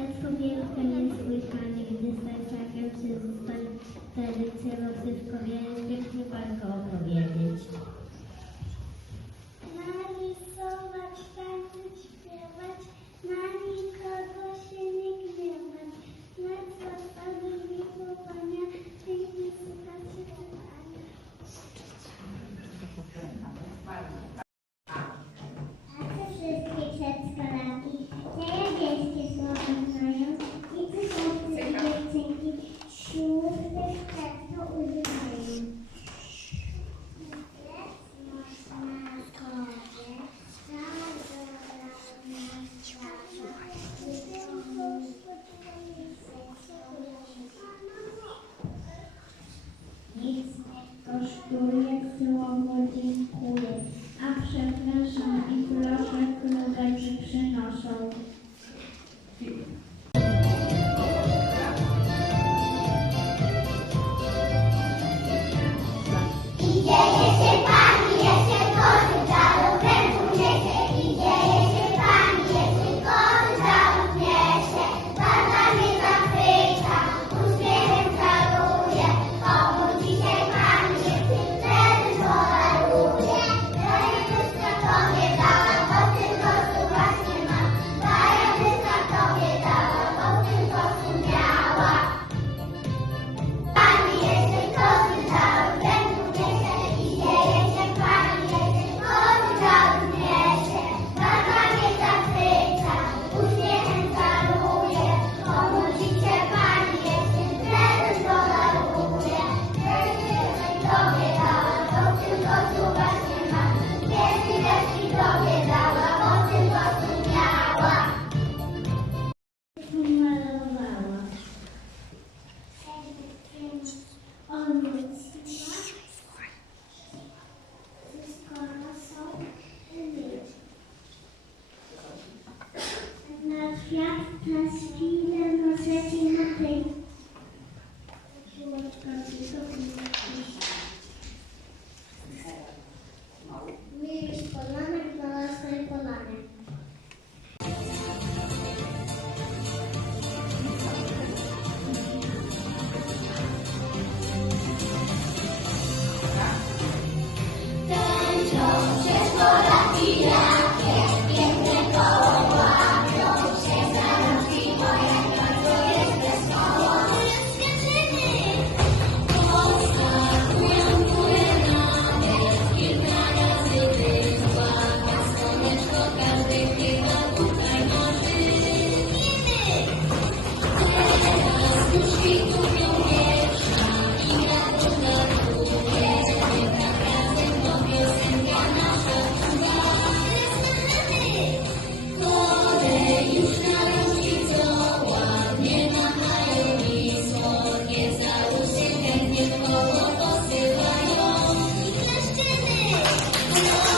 Jak to wielka niesłychanie, gdy starczakiem się zostać tradycję rozrywkowienie, pięknie Pan opowiedzieć. Yeah.